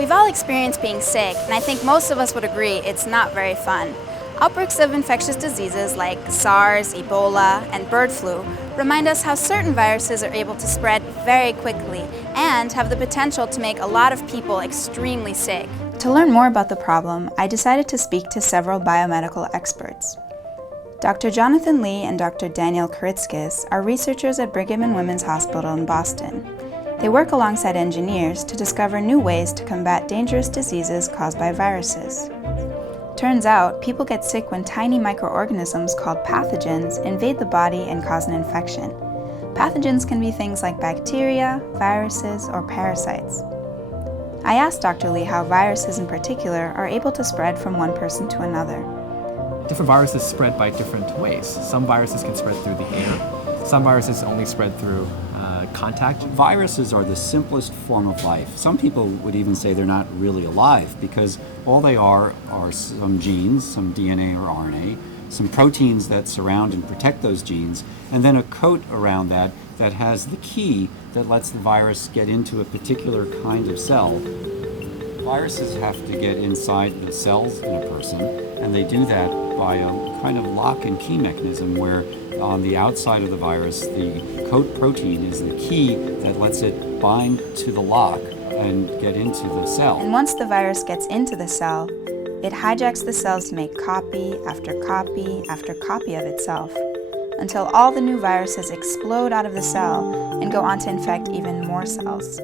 We've all experienced being sick, and I think most of us would agree it's not very fun. Outbreaks of infectious diseases like SARS, Ebola, and bird flu remind us how certain viruses are able to spread very quickly and have the potential to make a lot of people extremely sick. To learn more about the problem, I decided to speak to several biomedical experts. Dr. Jonathan Lee and Dr. Daniel Karitskis are researchers at Brigham and Women's Hospital in Boston. They work alongside engineers to discover new ways to combat dangerous diseases caused by viruses. Turns out, people get sick when tiny microorganisms called pathogens invade the body and cause an infection. Pathogens can be things like bacteria, viruses, or parasites. I asked Dr. Lee how viruses in particular are able to spread from one person to another. Different viruses spread by different ways. Some viruses can spread through the air. Some viruses only spread through contact. Viruses are the simplest form of life. Some people would even say they're not really alive because all they are some genes, some DNA or RNA, some proteins that surround and protect those genes, and then a coat around that has the key that lets the virus get into a particular kind of cell. Viruses have to get inside the cells in a person, and they do that by a kind of lock and key mechanism where on the outside of the virus, the coat protein is the key that lets it bind to the lock and get into the cell. And once the virus gets into the cell, it hijacks the cells to make copy after copy after copy of itself, until all the new viruses explode out of the cell and go on to infect even more cells.